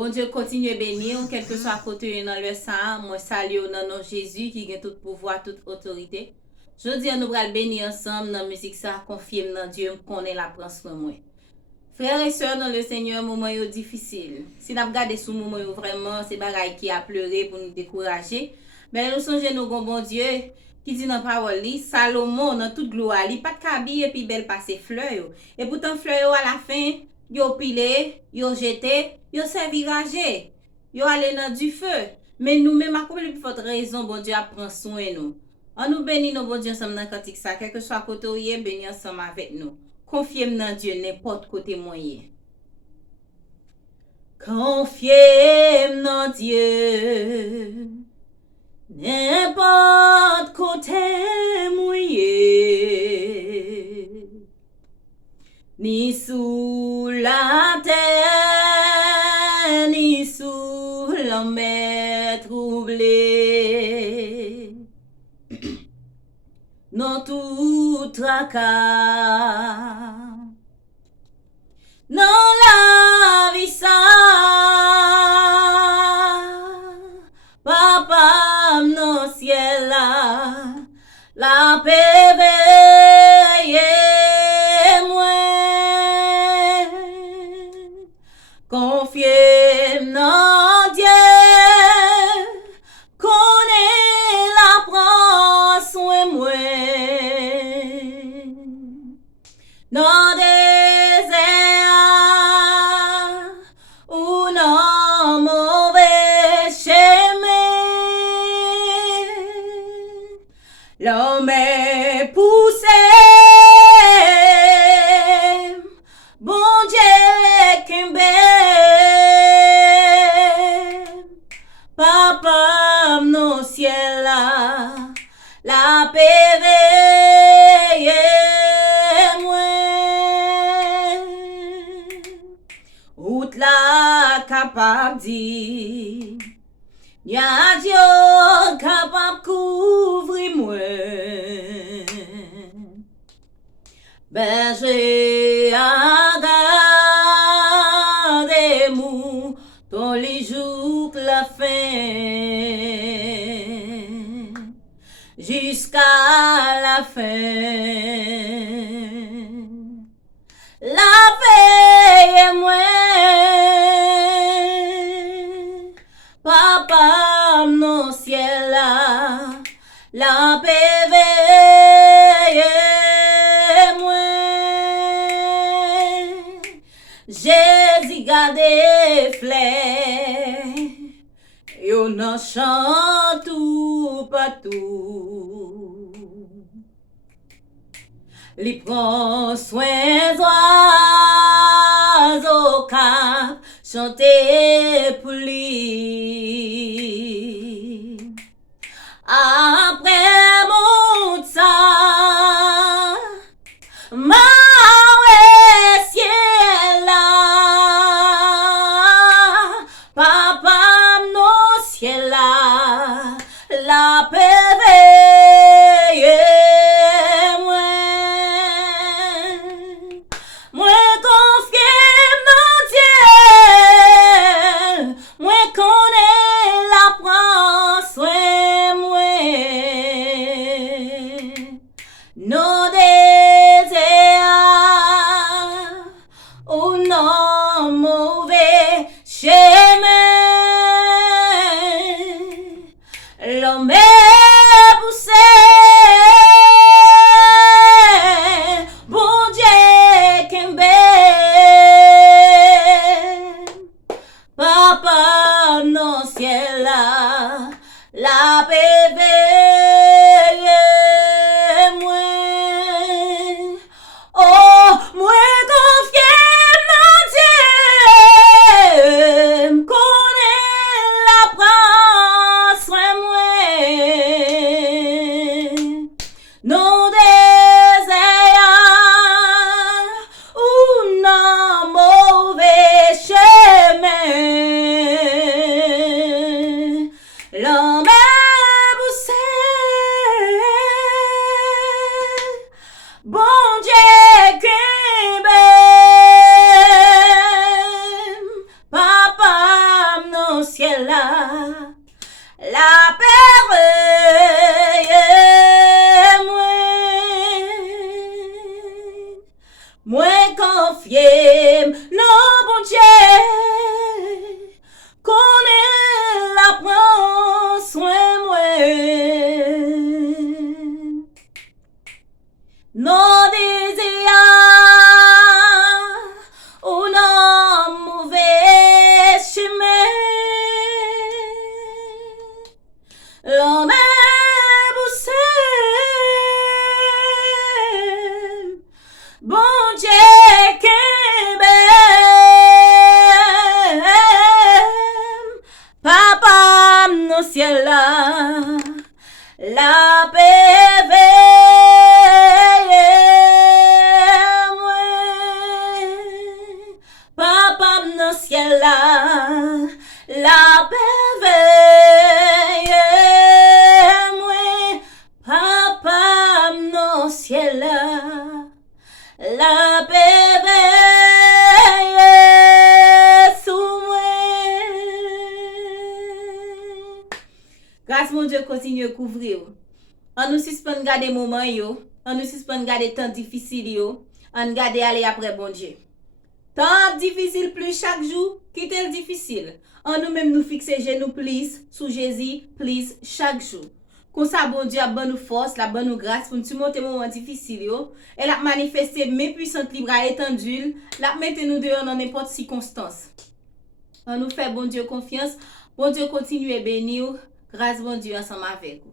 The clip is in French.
Bon Dieu continue bénir, quel que soit côté dans le sang, moi salue au nom de Jésus qui a tout pouvoir, toute autorité. Je dis nous allons bénir ensemble dans la musique ça, confirme dans Dieu qu'on est la prend soin moi. Frères et sœurs dans le Seigneur, moment est difficile. Si nous regardons ce moment vraiment, c'est bagaille qui a pleuré pour nous décourager. Mais nous songeons nous bon Dieu qui dit dans la parole, Salomon dans toute gloire, il pas de cabille et puis belle passer fleur. Et pourtant fleur à la fin, yo pilé, yo jeté, yo servi ragé, yo allé dans du feu. Mais nous-mêmes, à cause de votre raison, bon Dieu a prend soin de nous. On nous bénit, nous, bon Dieu, ensemble dans le cantique ça, quel que soit côté où il est, béni ensemble avec nous. Confiez dans Dieu, n'importe côté moyen. Confiez dans Dieu, n'importe côté moyen. Ni sous la terre, ni sous la mer troublée. Non tout tracas. Non la vie ça. Papa non ciel là. La paix veille moi. Confiez dans Dieu. Connais la prend soin moi. Dans désert ou non mauvais chemin, l'homme est poussé, bon Dieu Kimbe, papa non ciel là, la paix veille. Out la capable dit, y'a Dieu capable couvrir moi. Berger à garder mou, tous les jours la fin, jusqu'à la fin. La paix est moi, papa non ciel là, la paix veille moi. Jésus garde fleurs, yo n'en chante tout partout. Li prend soin d'oiseaux cap chanter pour lui. Après mon ça, ma ciel là, papa non ciel là, la paix veille. Moi connais dans ciel là, la paix veille, moi, papa dans ciel là, la paix veille sous moi. Grâce mon Dieu continue à couvrir. On nous suspend garder moment yo, on nous suspend garder temps difficile yo, on garder aller après bon Dieu. Temps difficile plus chaque jour, quitter le difficile. On nous même nous fixer genoux plus sous Jésus plus chaque jour. Comme ça bon Dieu a bonne nous force, la bonne nous grâce pour nous surmonter moment difficile yo, et la manifester mes puissantes libre à étendue, la mettre nous dehors dans n'importe circonstance. On nous fait bon Dieu confiance, bon Dieu continue à bénir, grâce bon Dieu ensemble avec vous.